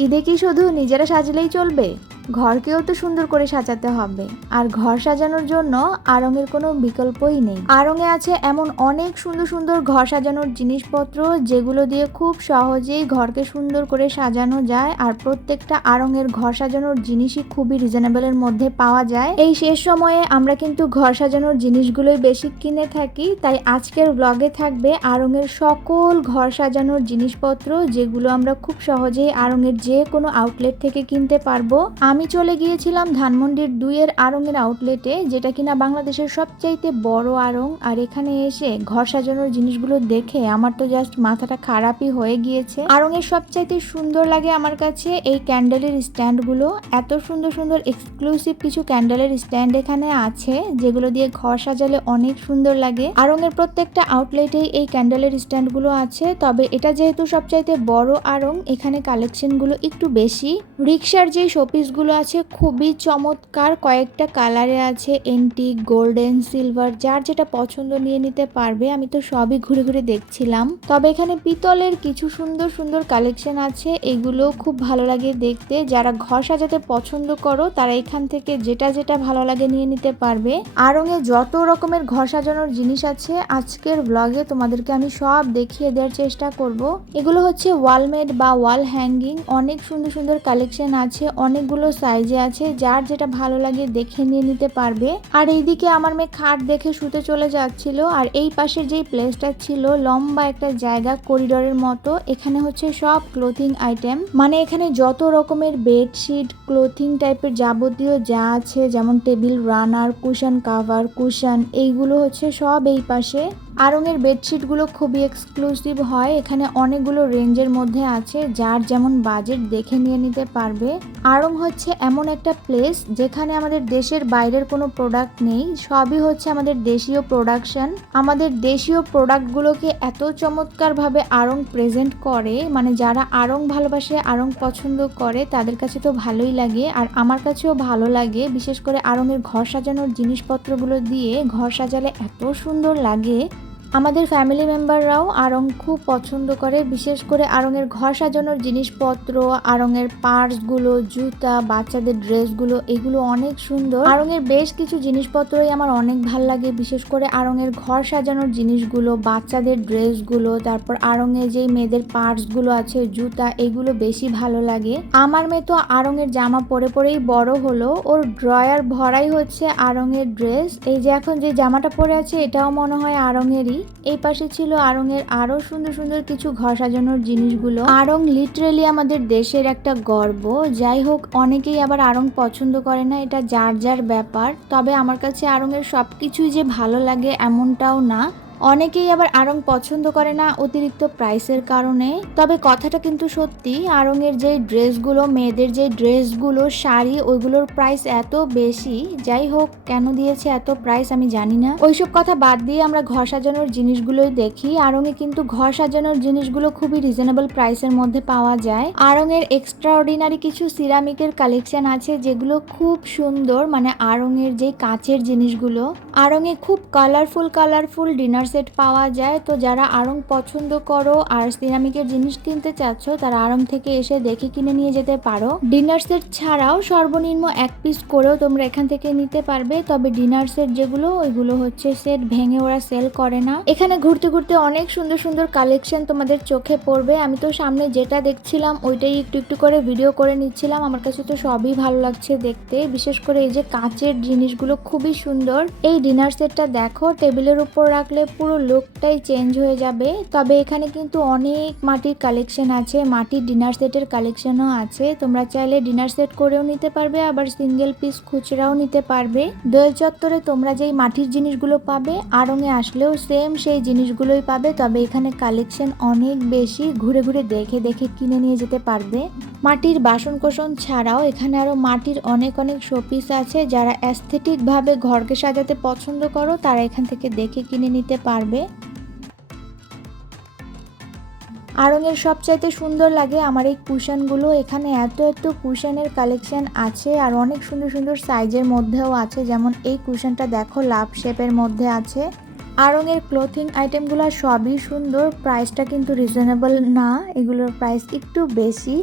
ঈদে কি শুধু নিজেরা সাজলেই চলবে? ঘরকেও তো সুন্দর করে সাজাতে হবে। আর ঘর সাজানোর জন্য আড়ঙের কোনো বিকল্পই নেই। আড়ঙে আছে এমন অনেক সুন্দর সুন্দর ঘর সাজানোর জিনিসপত্র, যেগুলো দিয়ে খুব সহজেই ঘরকে সুন্দর করে সাজানো যায়। আর প্রত্যেকটা আড়ঙের ঘর সাজানোর জিনিসই খুবই রিজনেবলের মধ্যে পাওয়া যায়। এই শেষ সময়ে আমরা কিন্তু ঘর সাজানোর জিনিসগুলোই বেশি কিনে থাকি। তাই আজকের ব্লগে থাকবে আড়ঙের সকল ঘর সাজানোর জিনিসপত্র, যেগুলো আমরা খুব সহজেই আড়ঙের যে কোনো আউটলেট থেকে কিনতে পারব। আমি চলে গিয়েছিলাম ধানমন্ডির দুইয়ের আড়ঙের আউটলেটে যেটা কিনা বাংলাদেশের সবচাইতে বড় আড়ং। আর এখানে এসে ঘর সাজানোর জিনিসগুলো দেখে আমার তো জাস্ট মাথাটা খারাপই হয়ে গিয়েছে। আড়ঙের সবচাইতে সুন্দর লাগে আমার কাছে এই ক্যান্ডেলের স্ট্যান্ডগুলো এত সুন্দর সুন্দর এক্সক্লুসিভ কিছু ক্যান্ডেলের স্ট্যান্ড এখানে আছে, যেগুলো দিয়ে ঘর সাজালে অনেক সুন্দর লাগে। আড়ঙের প্রত্যেকটা আউটলেটেই এই ক্যান্ডেলের স্ট্যান্ডগুলো আছে, তবে এটা যেহেতু সবচাইতে বড় আড়ং, এখানে কালেকশনগুলো একটু বেশি। রিক্সার যে শোপিসগুলো আছে, খুবই চমৎকার। কয়েকটা কালারে আছে এন্টিক গোল্ডেন সিলভার যার যেটা পছন্দ নিয়ে নিতে পারবে, আমি তো সবই ঘুরে ঘুরে দেখছিলাম। তবে এখানে পিতলের কিছু সুন্দর সুন্দর কালেকশন আছে, এগুলো খুব ভালো লাগে দেখতে। যারা ঘর সাজাতে পছন্দ করো, তারা এখান থেকে যেটা যেটা ভালো লাগে নিয়ে নিতে পারবে। আড়ঙে যত রকমের ঘর সাজানোর জিনিস আছে, আজকের ব্লগে তোমাদেরকে আমি সব দেখিয়ে দেওয়ার চেষ্টা করব। এগুলো হচ্ছে ওয়ালমেড বা ওয়াল হ্যাঙ্গিং অনেক সুন্দর সুন্দর কালেকশন আছে, অনেকগুলো সাইজে আছে, যার যেটা ভালো লাগে দেখে নিয়ে নিতে পারবে। আর এইদিকে আমার মেয়ে খাট দেখে শুতে চলে যাচ্ছিল, আর এই পাশের যেই প্লেসটা ছিল, লম্বা একটা জায়গা করিডোরের মতো, এখানে হচ্ছে সব ক্লোথিং আইটেম মানে এখানে যত রকমের বেডশিট ক্লোথিং টাইপের যাবতীয় যা আছে, যেমন table runner cushion cover cushion এইগুলো হচ্ছে সব এই পাশে। আড়ঙের বেডশিটগুলো খুবই এক্সক্লুসিভ হয়। এখানে অনেকগুলো রেঞ্জের মধ্যে আছে, যার যেমন বাজেট দেখে নিয়ে নিতে পারবে। আড়ং হচ্ছে এমন একটা প্লেস যেখানে আমাদের দেশের বাইরের কোনো প্রোডাক্ট নেই। সবই হচ্ছে আমাদের দেশীয় প্রোডাকশন আমাদের দেশীয় প্রোডাক্টগুলোকে এত চমৎকারভাবে আড়ং প্রেজেন্ট করে মানে যারা আরং ভালোবাসে, আরং পছন্দ করে, তাদের কাছে তো ভালোই লাগে। আর আমার কাছেও ভালো লাগে, বিশেষ করে আড়ঙের ঘর সাজানোর জিনিসপত্রগুলো দিয়ে ঘর সাজালে এত সুন্দর লাগে। আমাদের ফ্যামিলি মেম্বাররাও আড়ং খুব পছন্দ করে, বিশেষ করে আড়ংয়ের ঘর সাজানোর জিনিসপত্র আড়ংয়ের পার্সগুলো জুতা, বাচ্চাদের ড্রেসগুলো এগুলো অনেক সুন্দর। আড়ংয়ের বেশ কিছু জিনিসপত্রই আমার অনেক ভালো লাগে, বিশেষ করে আড়ংয়ের ঘর সাজানোর জিনিসগুলো, বাচ্চাদের ড্রেসগুলো তারপর আড়ংয়ে যেই মেয়েদের পার্সগুলো আছে, জুতা, এগুলো বেশি ভালো লাগে। আমার মেয়ে তো আড়ংয়ের জামা পরে পরেই বড় হলো, ওর ড্রয়ার ভরাই হচ্ছে আড়ংয়ের ড্রেস এই যে এখন যে জামাটা পরে আছে, এটাও মনে হয় আড়ংয়েরই এই পাশে ছিল আড়ংয়ের আরও সুন্দর সুন্দর কিছু ঘর সাজানোর জিনিসগুলো। আড়ং লিটারেলি আমাদের দেশের একটা গর্ব। যাই হোক, অনেকেই আবার আড়ং পছন্দ করে না, এটা যার যার ব্যাপার। তবে আমার কাছে আড়ংয়ের সবকিছুই যে ভালো লাগে এমনটাও না। অনেকেই আবার আড়ং পছন্দ করে না অতিরিক্ত প্রাইসের কারণে। তবে কথাটা কিন্তু সত্যি, আড়ংয়ের যে ড্রেসগুলো, মেয়েদের যে ড্রেসগুলো, শাড়ি, ওইগুলোর প্রাইস এত বেশি, যাই হোক, কেন দিয়েছে এত প্রাইস আমি জানি না। ওইসব কথা বাদ দিয়ে আমরা ঘর সাজানোর জিনিসগুলোই দেখি। আড়ংয়ে কিন্তু ঘর সাজানোর জিনিসগুলো খুবই রিজনেবল প্রাইসের মধ্যে পাওয়া যায়। আড়ংয়ের এক্সট্রা অর্ডিনারি কিছু সিরামিকের কালেকশন আছে যেগুলো খুব সুন্দর মানে আড়ংয়ের যে কাচের জিনিসগুলো। আড়ংয়ে খুব কালারফুল কালারফুল ডিনার সেট পাওয়া যায়। তো যারা আড়ং পছন্দ করো আর সিরামিকের জিনিস কিনতে চাচ্ছ, তারা আড়ং থেকে এসে দেখে কিনে নিয়ে যেতে পারো। ডিনার সেট ছাড়াও সর্বনিম্ন এক পিস করেও তোমরা এখান থেকে নিতে পারবে। তবে ডিনার সেট যেগুলো, ওইগুলো হচ্ছে সেট ভেঙে ওরা সেল করে না। এখানে ঘুরতে ঘুরতে অনেক সুন্দর সুন্দর কালেকশন তোমাদের চোখে পড়বে। আমি তো সামনে যেটা দেখছিলাম, ওইটাই একটু একটু করে ভিডিও করে নিচ্ছিলাম। আমার কাছে তো সবই ভালো লাগছে দেখতে। বিশেষ করে এই যে কাঁচের জিনিসগুলো খুবই সুন্দর। এই ডিনার সেটটা দেখো, টেবিলের উপর রাখলে পুরো লুকটাই চেঞ্জ হয়ে যাবে। তবে এখানে কিন্তু অনেক মাটির কালেকশন আছে। মাটির ডিনার সেটের কালেকশনও আছে। তোমরা চাইলে ডিনার সেট করেও নিতে পারবে, আবার সিঙ্গেল পিস খুচরাও নিতে পারবে। দোয়েল চত্বরে তোমরা যেই মাটির জিনিসগুলো পাবে, আড়ঙে আসলেও সেম সেই জিনিসগুলোই পাবে। তবে এখানে কালেকশন অনেক বেশি। ঘুরে ঘুরে দেখে দেখে কিনে নিয়ে যেতে পারবে। মাটির বাসন ছাড়াও এখানে আরও মাটির অনেক অনেক শোপিস আছে। যারা অ্যাস্থেটিক ভাবে ঘরকে সাজাতে পছন্দ করো, তারা এখান থেকে দেখে কিনে নিতে পারবে আড়ঙের সবচাইতে সুন্দর লাগে আমার এই কুশনগুলো। এখানে এত এত কুশনের কালেকশন আছে আর অনেক সুন্দর সুন্দর সাইজের মধ্যেও আছে। যেমন এই কুশনটা দেখো, লাভ শেপের মধ্যে আছে। আড়ঙের ক্লোথিং আইটেমগুলো সবই সুন্দর। প্রাইসটা কিন্তু রিজনেবল না। এগুলোর প্রাইস একটু বেশি।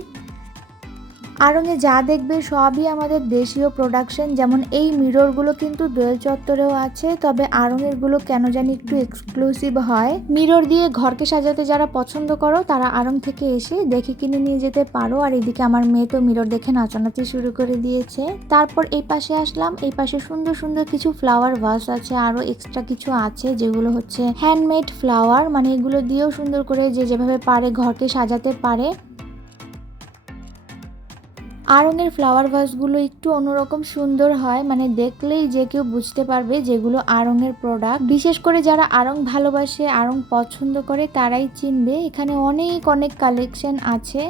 আড়ংয়ে যা দেখবে সবই আমাদের দেশীয় প্রোডাকশন যেমন এই মিররগুলো কিন্তু দোয়েল চত্বরেও আছে, তবে আড়ংয়েরগুলো কেন জানি একটু এক্সক্লুসিভ হয়। মিরর দিয়ে ঘরকে সাজাতে যারা পছন্দ করো, তারা আড়ং থেকে এসে দেখে কিনে নিয়ে যেতে পারো। আর এদিকে আমার মেয়ে তো মিরর দেখে নাচানাচি শুরু করে দিয়েছে। তারপর এই পাশে আসলাম, এই পাশে সুন্দর সুন্দর কিছু ফ্লাওয়ার ভাস আছে আরও এক্সট্রা কিছু আছে, যেগুলো হচ্ছে হ্যান্ডমেড ফ্লাওয়ার মানে এগুলো দিয়েও সুন্দর করে যে যেভাবে পারে ঘরকে সাজাতে পারে। আড়ংয়ের ফ্লাওয়ার ভাসগুলো একটু অন্যরকম সুন্দর হয় মানে দেখলেই যে কেউ বুঝতে পারবে যেগুলো আড়ংয়ের প্রোডাক্ট বিশেষ করে যারা আড়ং ভালোবাসে আড়ং পছন্দ করে, তারাই চিনবে। এখানে অনেক অনেক কালেকশন আছে।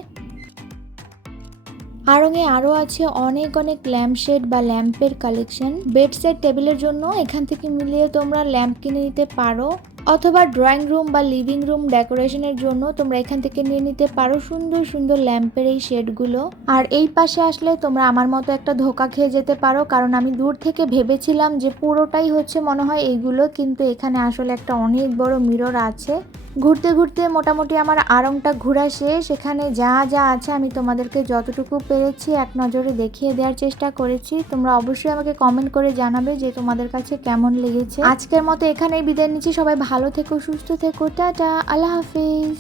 আড়ংয়ে আরও আছে অনেক অনেক ল্যাম্পশেড বা ল্যাম্পের কালেকশন বেড সেট টেবিলের জন্য এখান থেকে মিলিয়ে তোমরা ল্যাম্প কিনে নিতে পারো। অথবা ড্রয়িং রুম বা লিভিং রুম ডেকোরেশনের জন্য তোমরা এখান থেকে নিয়ে নিতে পারো সুন্দর সুন্দর ল্যাম্পের এই শেডগুলো আর এই পাশে আসলে তোমরা আমার মতো একটা ধোকা খেয়ে যেতে পারো, কারণ আমি দূর থেকে ভেবেছিলাম যে পুরোটাই হচ্ছে মনে হয় এইগুলো, কিন্তু এখানে আসলে একটা অনেক বড় মিরর আছে। ঘুরতে ঘুরতে মোটামুটি আমার আড়ংটা ঘোরা শেষ। এখানে যা যা আছে আমি তোমাদেরকে যতটুকু পেরেছি এক নজরে দেখিয়ে দেওয়ার চেষ্টা করেছি। তোমরা অবশ্যই আমাকে কমেন্ট করে জানাবে যে তোমাদের কাছে কেমন লেগেছে। আজকের মতো এখানেই বিদায় নিচ্ছি। সবাই ভালো থেকো সুস্থ থেকো টাটা আল্লাহ হাফিজ।